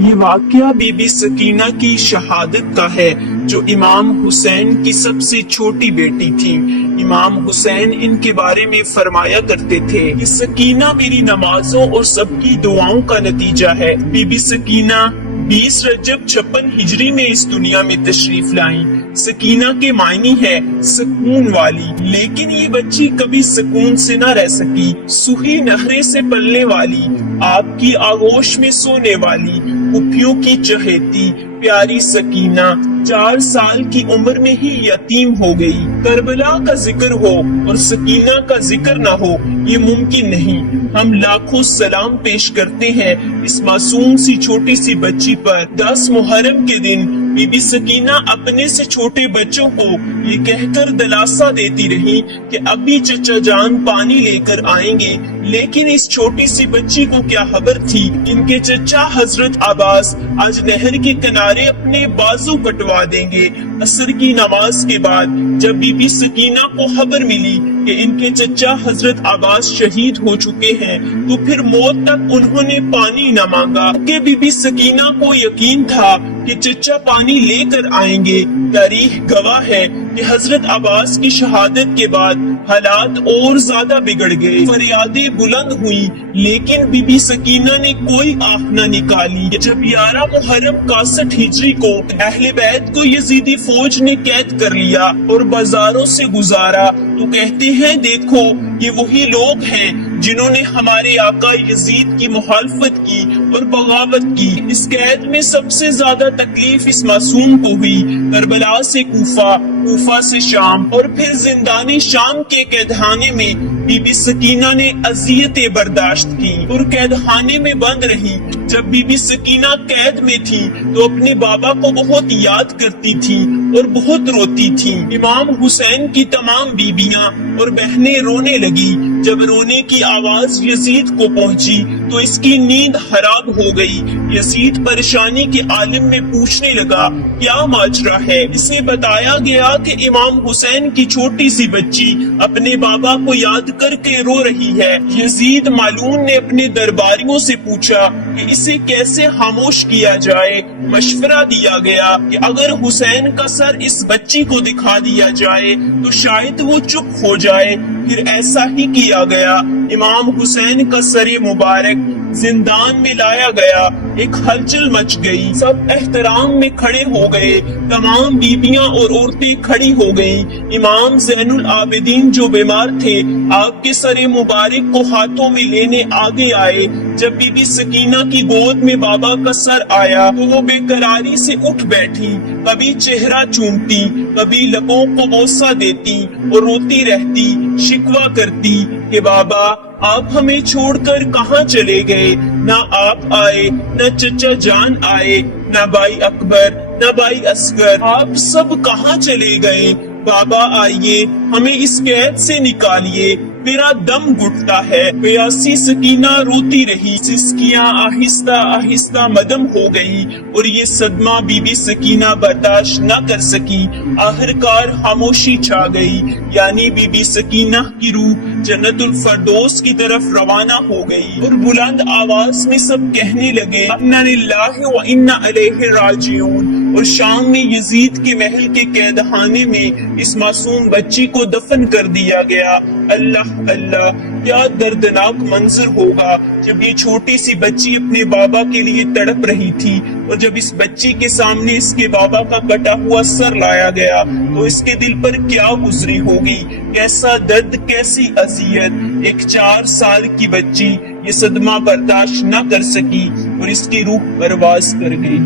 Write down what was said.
یہ واقعہ be be Sakina کی شہادت کا ہے جو امام حسین کی سب سے چھوٹی بیٹی تھی۔ امام حسین ان کے بارے میں فرمایا کرتے تھے کہ سکینہ میری نمازوں اور سب کی دعاؤں کا نتیجہ ہے۔ بی بی سکینہ 20 رجب 56 ہجری میں اس دنیا میں تشریف لائیں۔ سکینہ کے معنی ہے سکون والی، لیکن یہ بچی کبھی سکون سے نہ رہ سکی۔ سوئی نہرے سے پلنے والی، آپ کی آغوش میں سونے والی، پھپھیوں کی چہیتی پیاری سکینہ 4 سال کی عمر میں ہی یتیم ہو گئی۔ کربلا کا ذکر ہو اور سکینہ کا ذکر نہ ہو، یہ ممکن نہیں۔ ہم لاکھوں سلام پیش کرتے ہیں اس معصوم سی چھوٹی سی بچی پر۔ 10 محرم کے دن بی بی سکینہ اپنے سے چھوٹے بچوں کو یہ کہہ کر دلاسا دیتی رہی کہ ابھی چچا جان پانی لے کر آئیں گے، لیکن اس چھوٹی سی بچی کو کیا خبر تھی ان کے چچا حضرت عباس آج نہر کے کنارے اپنے بازو کٹوا دیں گے۔ عصر کی نماز کے بعد جب بی بی سکینہ کو خبر ملی کہ ان کے چچا حضرت عباس شہید ہو چکے ہیں تو پھر موت تک انہوں نے پانی نہ مانگا کہ بی بی سکینہ کو یقین تھا کہ چچا پانی لے کر آئیں گے۔ تاریخ گواہ ہے کہ حضرت عباس کی شہادت کے بعد حالات اور زیادہ بگڑ گئے۔ فریادیں بلند ہوئی لیکن بی بی سکینہ نے کوئی آہ نہ نکالی۔ جب 11 محرم 61 ہجری کو اہل بیت کو یزیدی فوج نے قید کر لیا اور بازاروں سے گزارا تو کہتے ہیں دیکھو یہ وہی لوگ ہیں جنہوں نے ہمارے آقا یزید کی مخالفت کی اور بغاوت کی۔ اس قید میں سب سے زیادہ تکلیف اس معصوم کو ہوئی۔ کربلا سے کوفہ، کوفہ سے شام اور پھر زندانی شام کے قید خانے میں بی بی سکینہ نے اذیتیں برداشت کی اور قید خانے میں بند رہی۔ جب بی بی سکینہ قید میں تھی تو اپنے بابا کو بہت یاد کرتی تھی اور بہت روتی تھی۔ امام حسین کی تمام بیویاں اور بہنیں رونے لگی۔ جب رونے کی آواز یزید کو پہنچی تو اس کی نیند خراب ہو گئی۔ یزید پریشانی کے عالم میں پوچھنے لگا کیا ماجرا ہے۔ اسے بتایا گیا کہ امام حسین کی چھوٹی سی بچی اپنے بابا کو یاد کر کے رو رہی ہے۔ یزید مالون نے اپنے درباریوں سے پوچھا کہ اسے کیسے خاموش کیا جائے۔ مشورہ دیا گیا کہ اگر حسین کا سر اس بچی کو دکھا دیا جائے تو شاید وہ چپ ہو جائے۔ پھر ایسا ہی کیا گیا۔ امام حسین کا سر مبارک زندان میں لایا گیا۔ ایک ہلچل مچ گئی، سب احترام میں کھڑے ہو گئے، تمام بیویاں اور عورتیں کھڑی ہو گئیں۔ امام زین العابدین جو بیمار تھے آپ کے سر مبارک کو ہاتھوں میں لینے آگے آئے۔ جب بی بی سکینہ کی گود میں بابا کا سر آیا تو وہ بے قراری سے اٹھ بیٹھی، کبھی چہرہ چومتی، کبھی لبوں کو بوسہ دیتی اور روتی رہتی، شکوہ کرتی کہ بابا آپ ہمیں چھوڑ کر کہاں چلے گئے؟ نہ آپ آئے، نہ چچا جان آئے، نہ بھائی اکبر، نہ بھائی اصغر، آپ سب کہاں چلے گئے؟ بابا آئیے، ہمیں اس قید سے نکالیے، میرا دم گھٹتا ہے۔ پیاسی سکینہ روتی رہی، سسکیاں آہستہ آہستہ مدم ہو گئی اور یہ صدمہ بی بی سکینہ برداشت نہ کر سکی۔ آخرکار خاموشی چھا گئی، یعنی بی بی سکینہ کی روح جنت الفردوس کی طرف روانہ ہو گئی اور بلند آواز میں سب کہنے لگے انا للہ و انا الیہ راجعون۔ اور شام میں یزید کے محل کے قید خانے میں اس معصوم بچی کو دفن کر دیا گیا۔ اللہ اللہ، کیا دردناک منظر ہوگا جب یہ چھوٹی سی بچی اپنے بابا کے لیے تڑپ رہی تھی اور جب اس بچی کے سامنے اس کے بابا کا کٹا ہوا سر لایا گیا تو اس کے دل پر کیا گزری ہوگی، کیسا درد، کیسی اذیت۔ ایک 4 سال کی بچی یہ صدمہ برداشت نہ کر سکی اور اس کی روح پرواز کر گئی۔